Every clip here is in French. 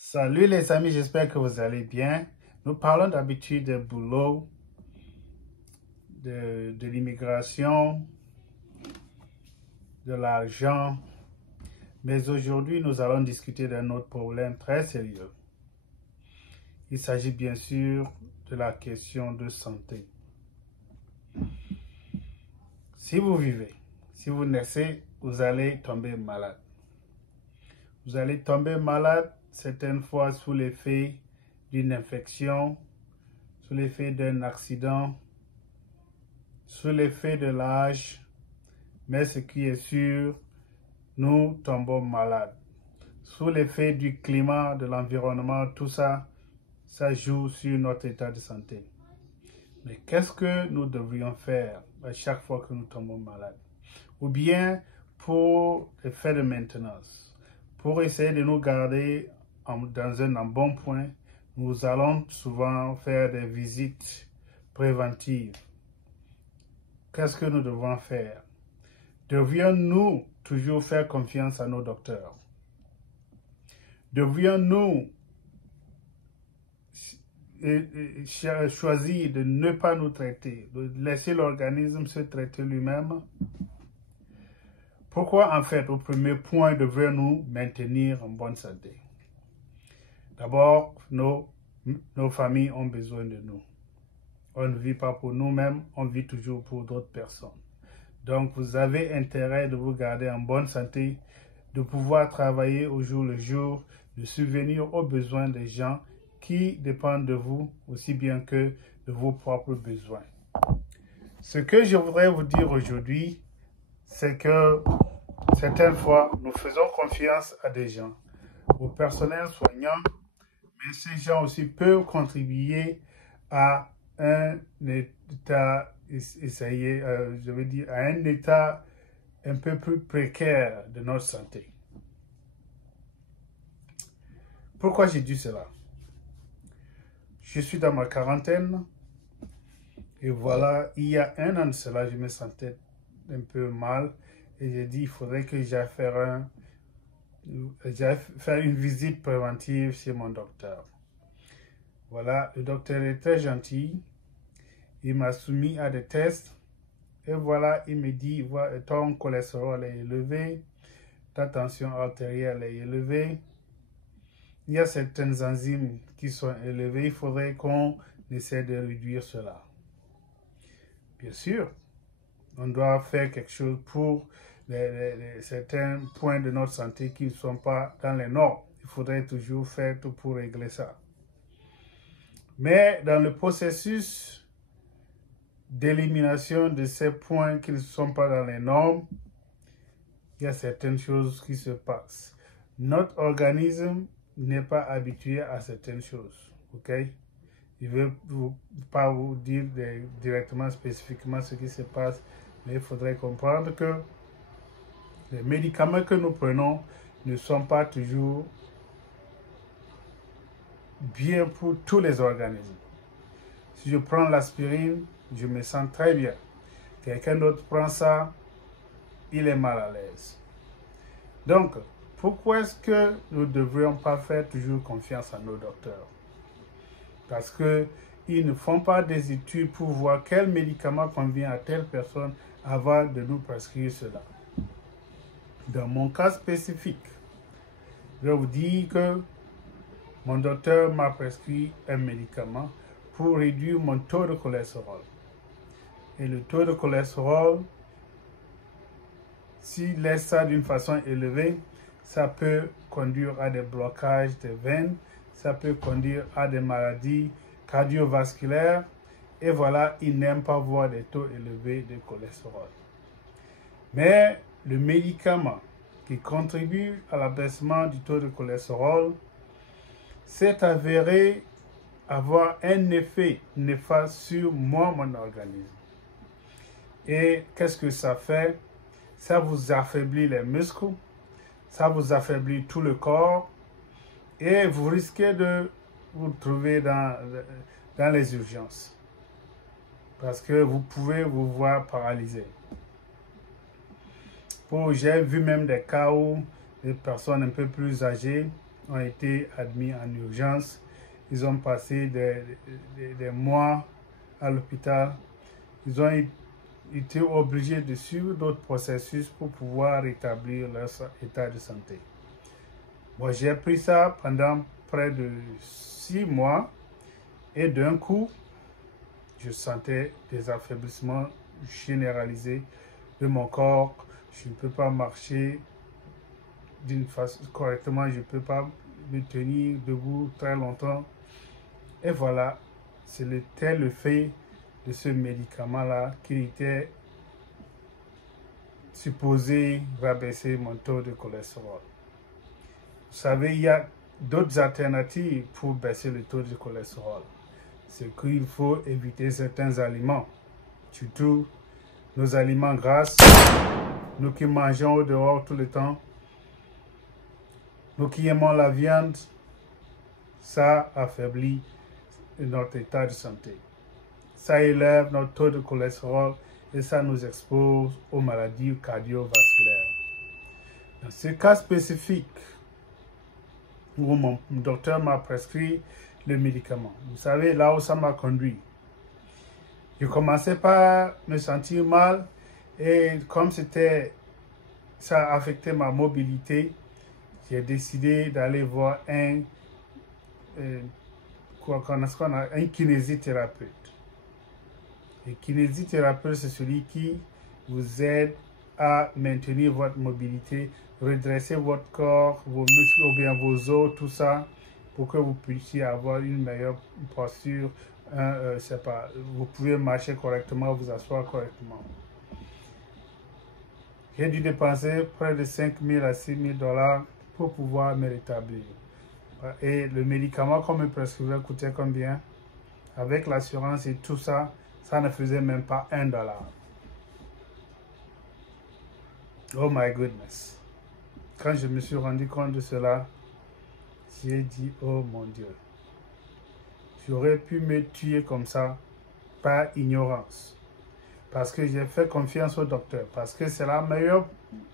Salut les amis, j'espère que vous allez bien. Nous parlons d'habitude de boulot, de l'immigration, de l'argent. Mais aujourd'hui, nous allons discuter d'un autre problème très sérieux. Il s'agit bien sûr de la question de santé. Si vous vivez, si vous naissez, vous allez tomber malade. Vous allez tomber malade certaines fois sous l'effet d'une infection, sous l'effet d'un accident, sous l'effet de l'âge, mais ce qui est sûr, nous tombons malades. Sous l'effet du climat, de l'environnement, tout ça, ça joue sur notre état de santé. Mais qu'est-ce que nous devrions faire à chaque fois que nous tombons malades? Ou bien pour les faits de maintenance, pour essayer de nous garder dans un bon point, nous allons souvent faire des visites préventives. Qu'est-ce que nous devons faire? Devrions-nous toujours faire confiance à nos docteurs? Devrions-nous choisir de ne pas nous traiter, de laisser l'organisme se traiter lui-même? Pourquoi en fait, au premier point, devrions-nous maintenir en bonne santé? D'abord, nos familles ont besoin de nous. On ne vit pas pour nous-mêmes, on vit toujours pour d'autres personnes. Donc, vous avez intérêt de vous garder en bonne santé, de pouvoir travailler au jour le jour, de subvenir aux besoins des gens qui dépendent de vous aussi bien que de vos propres besoins. Ce que je voudrais vous dire aujourd'hui, c'est que certaines fois, nous faisons confiance à des gens, au personnel soignant, mais ces gens aussi peuvent contribuer à un état, à un état un peu plus précaire de notre santé. Pourquoi j'ai dit cela? Je suis dans ma quarantaine et voilà, il y a un an de cela, je me sentais un peu mal et j'ai dit il faudrait que j'aille faire une visite préventive chez mon docteur. Voilà, le docteur est très gentil. Il m'a soumis à des tests et voilà, il me dit, ton cholestérol est élevé, ta tension artérielle est élevée, il y a certaines enzymes qui sont élevées, il faudrait qu'on essaie de réduire cela. Bien sûr, on doit faire quelque chose pour certains points de notre santé qui ne sont pas dans les normes. Il faudrait toujours faire tout pour régler ça. Mais dans le processus d'élimination de ces points qui ne sont pas dans les normes, il y a certaines choses qui se passent. Notre organisme n'est pas habitué à certaines choses, ok? Je ne vais pas vous dire directement, spécifiquement ce qui se passe, mais il faudrait comprendre que les médicaments que nous prenons ne sont pas toujours bien pour tous les organismes. Si je prends l'aspirine, je me sens très bien. Quelqu'un d'autre prend ça, il est mal à l'aise. Donc, pourquoi est-ce que nous ne devrions pas faire toujours confiance à nos docteurs? Parce qu'ils ne font pas des études pour voir quel médicament convient à telle personne avant de nous prescrire cela. Dans mon cas spécifique, je vais vous dire que mon docteur m'a prescrit un médicament pour réduire mon taux de cholestérol. Et le taux de cholestérol, s'il laisse ça d'une façon élevée, ça peut conduire à des blocages des veines, ça peut conduire à des maladies cardiovasculaires. Et voilà, il n'aime pas voir des taux élevés de cholestérol. Mais le médicament qui contribue à l'abaissement du taux de cholestérol s'est avéré avoir un effet néfaste sur moi, mon organisme. Et qu'est-ce que ça fait? Ça vous affaiblit les muscles, ça vous affaiblit tout le corps et vous risquez de vous trouver dans les urgences parce que vous pouvez vous voir paralysé. J'ai vu même des cas où des personnes un peu plus âgées ont été admis en urgence. Ils ont passé des mois à l'hôpital. Ils ont été obligés de suivre d'autres processus pour pouvoir rétablir leur état de santé. Bon, j'ai pris ça pendant près de 6 mois et d'un coup, je sentais des affaiblissements généralisés de mon corps. Je ne peux pas marcher d'une façon correctement, je ne peux pas me tenir debout très longtemps. Et voilà, c'était le fait de ce médicament-là qui était supposé rabaisser mon taux de cholestérol. Vous savez, il y a d'autres alternatives pour baisser le taux de cholestérol. C'est qu'il faut éviter certains aliments, surtout nos aliments gras, nous qui mangeons au dehors tout le temps, nous qui aimons la viande, ça affaiblit notre état de santé. Ça élève notre taux de cholestérol et ça nous expose aux maladies cardiovasculaires. Dans ce cas spécifique, où mon docteur m'a prescrit le médicament, vous savez, là où ça m'a conduit, je commençais par me sentir mal et comme ça affectait ma mobilité, j'ai décidé d'aller voir un kinésithérapeute. Le kinésithérapeute, c'est celui qui vous aide à maintenir votre mobilité, redresser votre corps, vos muscles ou bien vos os, tout ça, pour que vous puissiez avoir une meilleure posture. Vous pouvez marcher correctement, vous asseoir correctement. J'ai dû dépenser près de 5 000 à 6 000 $ pour pouvoir me rétablir. Et le médicament qu'on me prescrivait coûtait combien? Avec l'assurance et tout ça, ça ne faisait même pas $1. Oh my goodness. Quand je me suis rendu compte de cela, j'ai dit, oh mon Dieu, j'aurais pu me tuer comme ça par ignorance. Parce que j'ai fait confiance au docteur. Parce que c'est la meilleure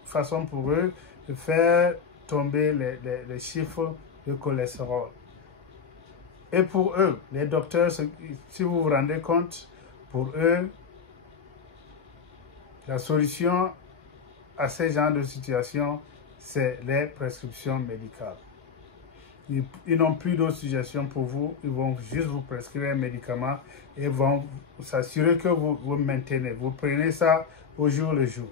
façon pour eux de faire tomber les chiffres de cholestérol. Et pour eux, les docteurs, si vous vous rendez compte, pour eux, la solution à ce genre de situation, c'est les prescriptions médicales. Ils n'ont plus d'autres suggestions pour vous, ils vont juste vous prescrire un médicament et vont s'assurer que vous maintenez, vous prenez ça au jour le jour.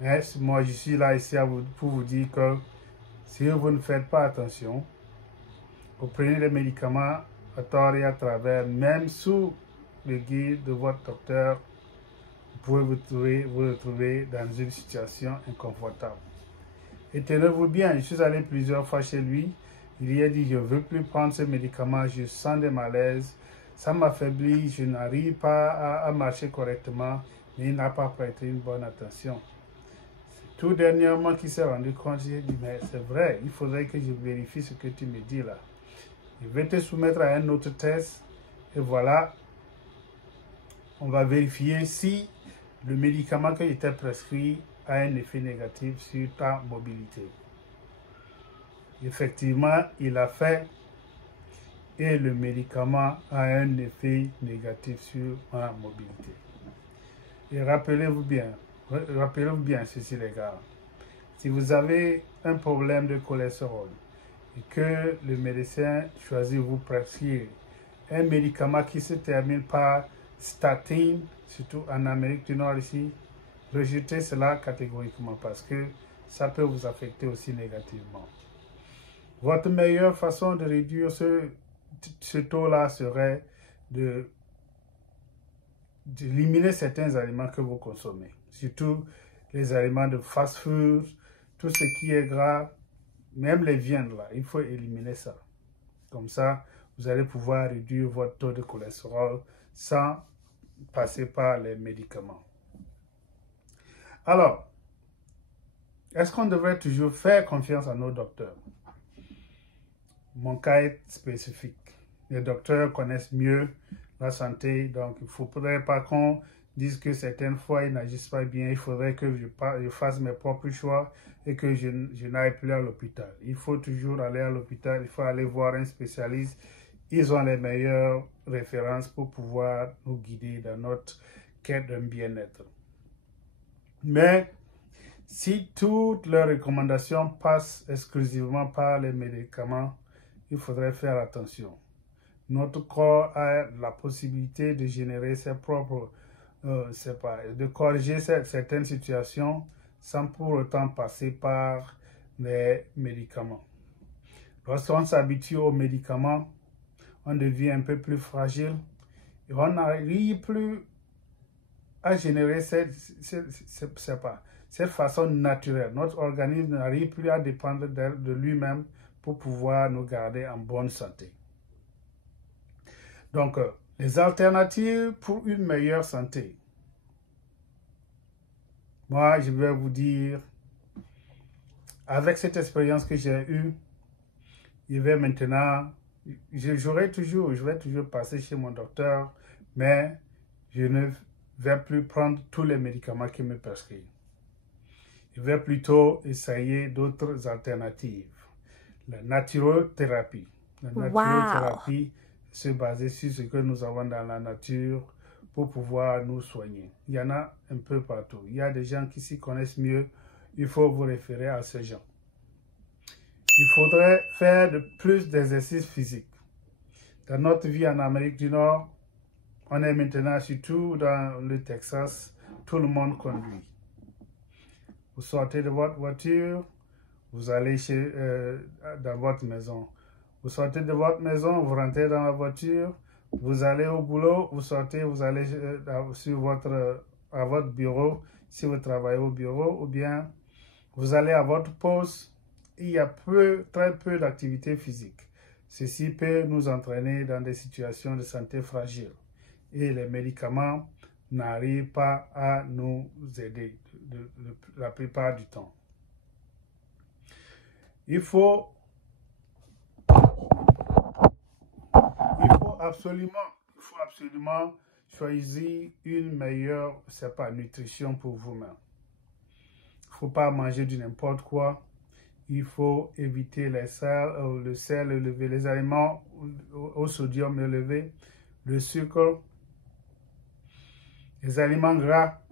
Et moi, je suis là ici pour vous dire que si vous ne faites pas attention, vous prenez les médicaments à tort et à travers, même sous le guide de votre docteur, vous pouvez vous retrouver dans une situation inconfortable. Et tenez-vous bien, je suis allé plusieurs fois chez lui. Il lui a dit, je ne veux plus prendre ce médicament, je sens des malaises, ça m'affaiblit, je n'arrive pas à marcher correctement, mais il n'a pas prêté une bonne attention. C'est tout dernièrement qu'il s'est rendu compte, j'ai dit, mais c'est vrai, il faudrait que je vérifie ce que tu me dis là. Je vais te soumettre à un autre test, et voilà, on va vérifier si le médicament qui était prescrit a un effet négatif sur ta mobilité. Effectivement, il a fait et le médicament a un effet négatif sur ma mobilité. Et rappelez-vous bien ceci les gars, si vous avez un problème de cholestérol et que le médecin choisit de vous prescrire un médicament qui se termine par statine, surtout en Amérique du Nord ici, rejetez cela catégoriquement parce que ça peut vous affecter aussi négativement. Votre meilleure façon de réduire ce taux-là serait d'éliminer certains aliments que vous consommez, surtout les aliments de fast-food, tout ce qui est gras, même les viandes là, il faut éliminer ça. Comme ça, vous allez pouvoir réduire votre taux de cholestérol sans passer par les médicaments. Alors, est-ce qu'on devrait toujours faire confiance à nos docteurs? Mon cas est spécifique. Les docteurs connaissent mieux la santé, donc il ne faudrait pas qu'on dise que certaines fois ils n'agissent pas bien. Il faudrait que je fasse mes propres choix et que je n'aille plus à l'hôpital. Il faut toujours aller à l'hôpital, il faut aller voir un spécialiste. Ils ont les meilleures références pour pouvoir nous guider dans notre quête d'un bien-être. Mais si toutes leurs recommandations passent exclusivement par les médicaments, il faudrait faire attention. Notre corps a la possibilité de générer ses propres, de corriger certaines situations sans pour autant passer par les médicaments. Lorsqu'on s'habitue aux médicaments, on devient un peu plus fragile et on n'arrive plus à générer cette façon naturelle. Notre organisme n'arrive plus à dépendre de lui-même pour pouvoir nous garder en bonne santé. Donc, les alternatives pour une meilleure santé. Moi, je vais vous dire, avec cette expérience que j'ai eue, je vais toujours passer chez mon docteur, mais je ne vais plus prendre tous les médicaments qu'il me prescrit. Je vais plutôt essayer d'autres alternatives. La naturothérapie. La naturothérapie se base sur ce que nous avons dans la nature pour pouvoir nous soigner. Il y en a un peu partout. Il y a des gens qui s'y connaissent mieux. Il faut vous référer à ces gens. Il faudrait faire plus d'exercices physiques. Dans notre vie en Amérique du Nord, on est maintenant, surtout dans le Texas, tout le monde conduit. Vous sortez de votre voiture, vous allez dans votre maison. Vous sortez de votre maison, vous rentrez dans la voiture, vous allez au boulot, vous sortez, vous allez à votre bureau, si vous travaillez au bureau, ou bien vous allez à votre poste. Il y a très peu d'activité physique. Ceci peut nous entraîner dans des situations de santé fragiles. Et les médicaments n'arrivent pas à nous aider la plupart du temps. Il faut absolument choisir une meilleure, nutrition pour vous-même. Il ne faut pas manger du n'importe quoi. Il faut éviter le sel élevé, les aliments au sodium élevé, le sucre, les aliments gras.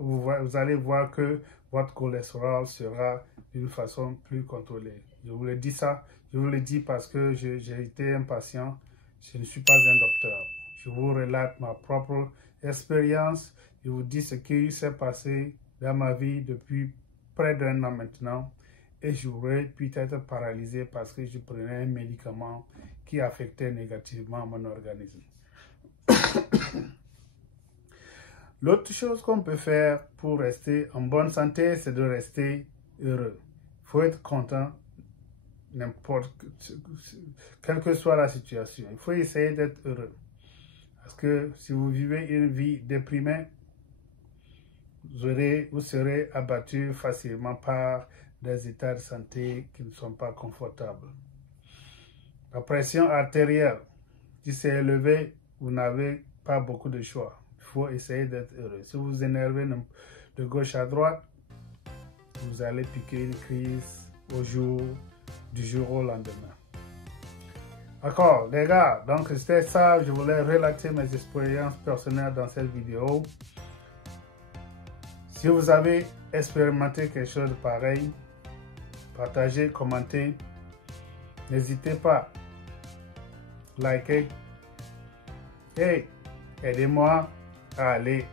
Vous allez voir que votre cholestérol sera d'une façon plus contrôlée. Je vous le dis ça, je vous le dis parce que j'ai été un patient, je ne suis pas un docteur. Je vous relate ma propre expérience, je vous dis ce qui s'est passé dans ma vie depuis près d'1 an maintenant et j'aurais pu être paralysé parce que je prenais un médicament qui affectait négativement mon organisme. L'autre chose qu'on peut faire pour rester en bonne santé, c'est de rester heureux. Il faut être content, quelle que soit la situation. Il faut essayer d'être heureux. Parce que si vous vivez une vie déprimée, vous serez abattu facilement par des états de santé qui ne sont pas confortables. La pression artérielle qui s'est élevée, vous n'avez pas beaucoup de choix. Il faut essayer d'être heureux. Si vous vous énervez de gauche à droite, vous allez piquer une crise du jour au lendemain. D'accord, les gars, donc c'était ça. Je voulais relater mes expériences personnelles dans cette vidéo. Si vous avez expérimenté quelque chose de pareil, partagez, commentez. N'hésitez pas à liker et aidez-moi à aller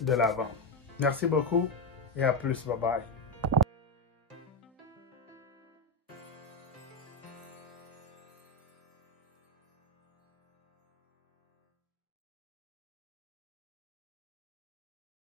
de l'avant. Merci beaucoup et à plus. Bye bye.